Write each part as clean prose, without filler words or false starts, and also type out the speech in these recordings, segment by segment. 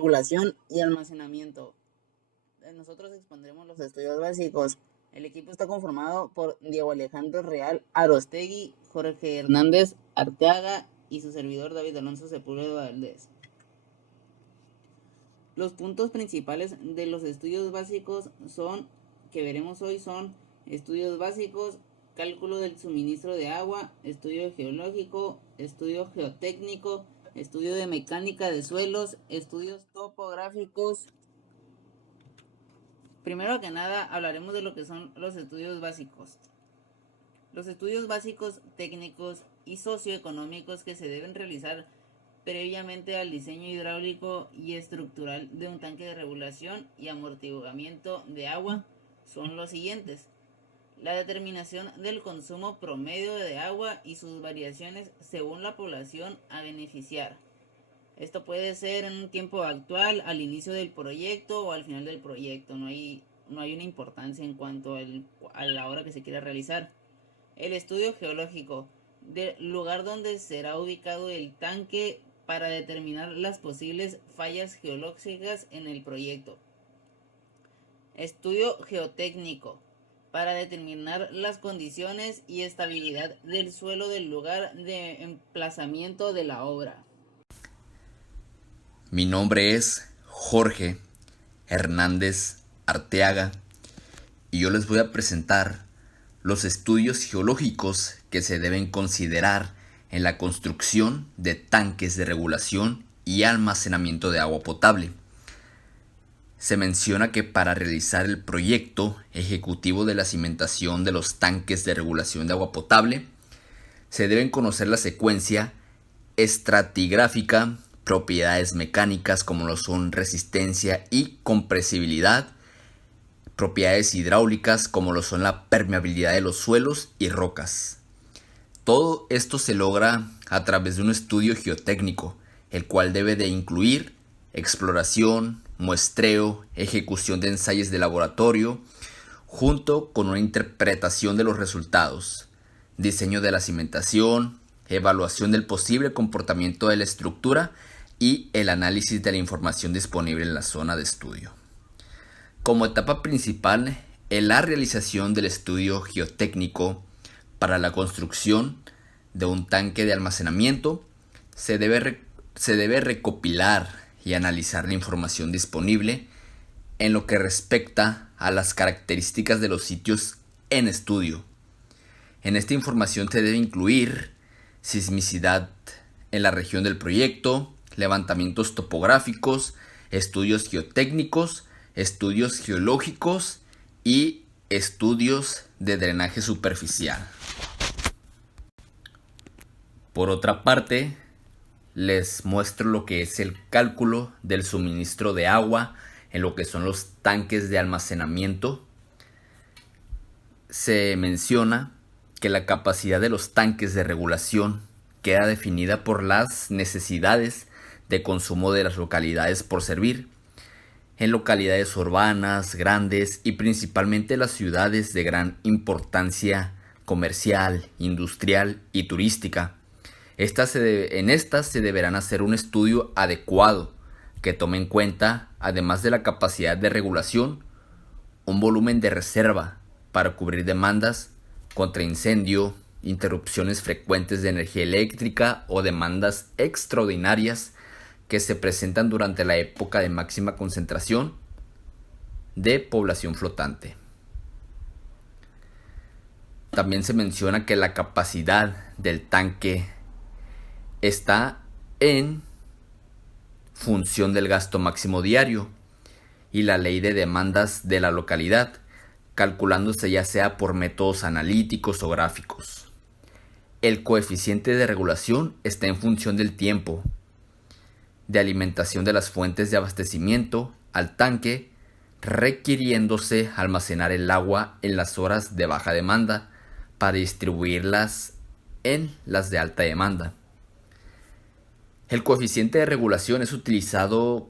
regulación y almacenamiento. Nosotros expondremos los estudios básicos. El equipo está conformado por Diego Alejandro Real Arostegui, Jorge Hernández Arteaga y su servidor David Alonso Sepúlveda Valdés. Los puntos principales de los estudios básicos que veremos hoy son estudios básicos, cálculo del suministro de agua, estudio geológico, estudio geotécnico, estudio de mecánica de suelos, estudios topográficos. Primero que nada hablaremos de lo que son los estudios básicos. Los estudios básicos técnicos y socioeconómicos que se deben realizar previamente al diseño hidráulico y estructural de un tanque de regulación y amortiguamiento de agua son los siguientes: la determinación del consumo promedio de agua y sus variaciones según la población a beneficiar. Esto puede ser en un tiempo actual, al inicio del proyecto o al final del proyecto. No hay una importancia en cuanto a la hora que se quiera realizar. El estudio geológico del lugar donde será ubicado el tanque para determinar las posibles fallas geológicas en el proyecto. Estudio geotécnico para determinar las condiciones y estabilidad del suelo del lugar de emplazamiento de la obra. Mi nombre es Jorge Hernández Arteaga y yo les voy a presentar los estudios geológicos que se deben considerar en la construcción de tanques de regulación y almacenamiento de agua potable. Se menciona que para realizar el proyecto ejecutivo de la cimentación de los tanques de regulación de agua potable, se deben conocer la secuencia estratigráfica, propiedades mecánicas como lo son resistencia y compresibilidad, propiedades hidráulicas como lo son la permeabilidad de los suelos y rocas. Todo esto se logra a través de un estudio geotécnico, el cual debe de incluir exploración, muestreo, ejecución de ensayos de laboratorio, junto con una interpretación de los resultados, diseño de la cimentación, evaluación del posible comportamiento de la estructura y el análisis de la información disponible en la zona de estudio. Como etapa principal, en la realización del estudio geotécnico para la construcción de un tanque de almacenamiento, se debe recopilar y analizar la información disponible en lo que respecta a las características de los sitios en estudio. En esta información se debe incluir sismicidad en la región del proyecto, levantamientos topográficos, estudios geotécnicos, estudios geológicos y estudios de drenaje superficial. Por otra parte, les muestro lo que es el cálculo del suministro de agua en lo que son los tanques de almacenamiento. Se menciona que la capacidad de los tanques de regulación queda definida por las necesidades de consumo de las localidades por servir. En localidades urbanas, grandes y principalmente las ciudades de gran importancia comercial, industrial y turística. En estas se deberán hacer un estudio adecuado que tome en cuenta, además de la capacidad de regulación, un volumen de reserva para cubrir demandas contra incendio, interrupciones frecuentes de energía eléctrica o demandas extraordinarias que se presentan durante la época de máxima concentración de población flotante. También se menciona que la capacidad del tanque está en función del gasto máximo diario y la ley de demandas de la localidad, calculándose ya sea por métodos analíticos o gráficos. El coeficiente de regulación está en función del tiempo de alimentación de las fuentes de abastecimiento al tanque, requiriéndose almacenar el agua en las horas de baja demanda para distribuirlas en las de alta demanda. El coeficiente de regulación es utilizado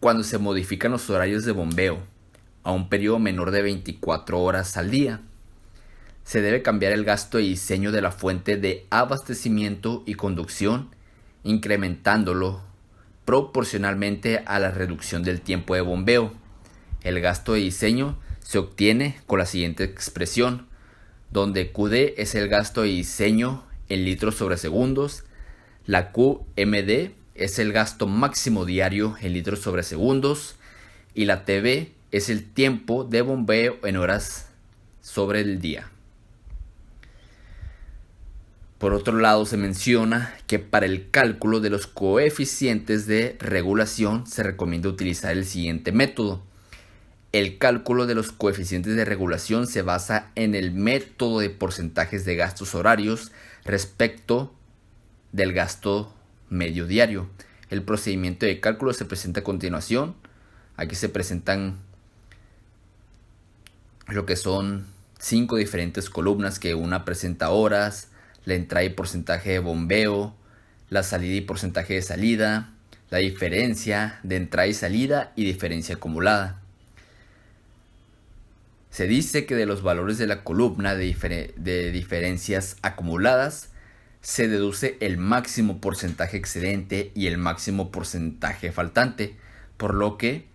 cuando se modifican los horarios de bombeo a un periodo menor de 24 horas al día. Se debe cambiar el gasto de diseño de la fuente de abastecimiento y conducción, incrementándolo proporcionalmente a la reducción del tiempo de bombeo. El gasto de diseño se obtiene con la siguiente expresión, donde QD es el gasto de diseño en litros sobre segundos, la QMD es el gasto máximo diario en litros sobre segundos y la TB es el tiempo de bombeo en horas sobre el día. Por otro lado, se menciona que para el cálculo de los coeficientes de regulación se recomienda utilizar el siguiente método. El cálculo de los coeficientes de regulación se basa en el método de porcentajes de gastos horarios respecto del gasto medio diario. El procedimiento de cálculo se presenta a continuación. Aquí se presentan lo que son 5 diferentes columnas, que una presenta horas, la entrada y porcentaje de bombeo, la salida y porcentaje de salida, la diferencia de entrada y salida y diferencia acumulada. Se dice que de los valores de la columna de diferencias acumuladas se deduce el máximo porcentaje excedente y el máximo porcentaje faltante, por lo que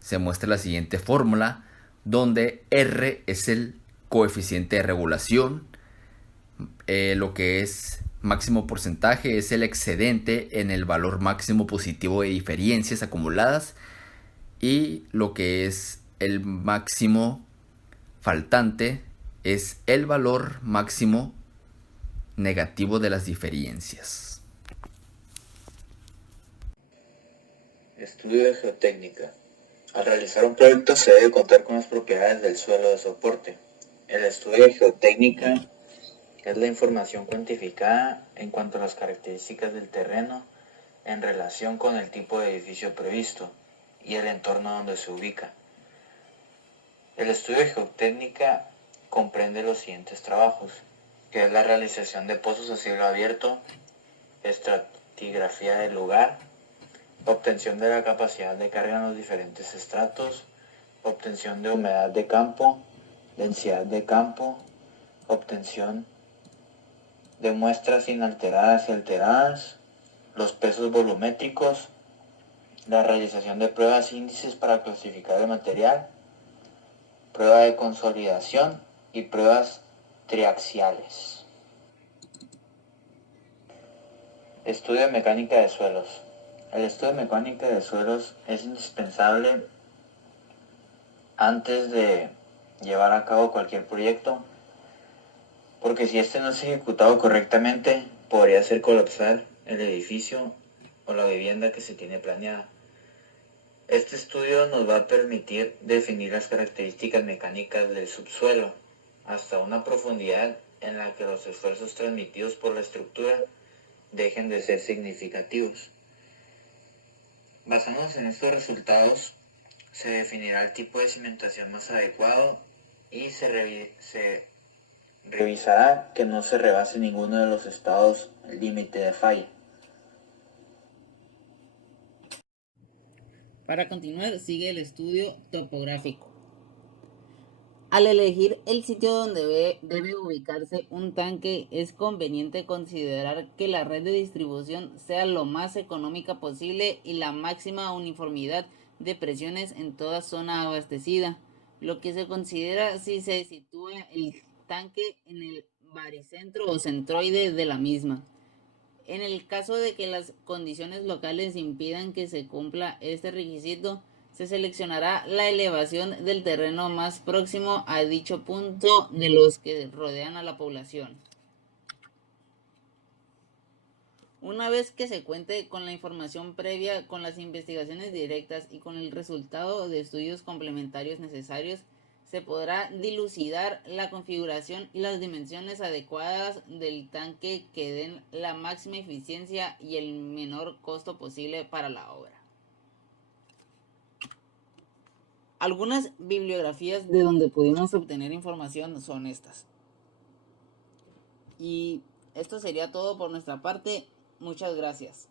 se muestra la siguiente fórmula, donde R es el coeficiente de regulación, lo que es máximo porcentaje es el excedente en el valor máximo positivo de diferencias acumuladas y lo que es el máximo faltante es el valor máximo negativo de las diferencias. Estudio de geotécnica. Al realizar un proyecto se debe contar con las propiedades del suelo de soporte. El estudio de geotécnica es la información cuantificada en cuanto a las características del terreno en relación con el tipo de edificio previsto y el entorno donde se ubica. El estudio de geotécnica comprende los siguientes trabajos, que es la realización de pozos a cielo abierto, estratigrafía del lugar, obtención de la capacidad de carga en los diferentes estratos, obtención de humedad de campo, densidad de campo, obtención de muestras inalteradas y alteradas, los pesos volumétricos, la realización de pruebas índices para clasificar el material, prueba de consolidación y pruebas triaxiales. Estudio de mecánica de suelos. El estudio de mecánica de suelos es indispensable antes de llevar a cabo cualquier proyecto, porque si este no es ejecutado correctamente, podría hacer colapsar el edificio o la vivienda que se tiene planeada. Este estudio nos va a permitir definir las características mecánicas del subsuelo hasta una profundidad en la que los esfuerzos transmitidos por la estructura dejen de ser significativos. Basándonos en estos resultados, se definirá el tipo de cimentación más adecuado y se revisará que no se rebase ninguno de los estados límite de falla. Para continuar, sigue el estudio topográfico. Al elegir el sitio donde debe ubicarse un tanque, es conveniente considerar que la red de distribución sea lo más económica posible y la máxima uniformidad de presiones en toda zona abastecida, lo que se considera si se sitúa el tanque en el baricentro o centroide de la misma. En el caso de que las condiciones locales impidan que se cumpla este requisito, se seleccionará la elevación del terreno más próximo a dicho punto de los que rodean a la población. Una vez que se cuente con la información previa, con las investigaciones directas y con el resultado de estudios complementarios necesarios, se podrá dilucidar la configuración y las dimensiones adecuadas del tanque que den la máxima eficiencia y el menor costo posible para la obra. Algunas bibliografías de donde pudimos obtener información son estas. Y esto sería todo por nuestra parte. Muchas gracias.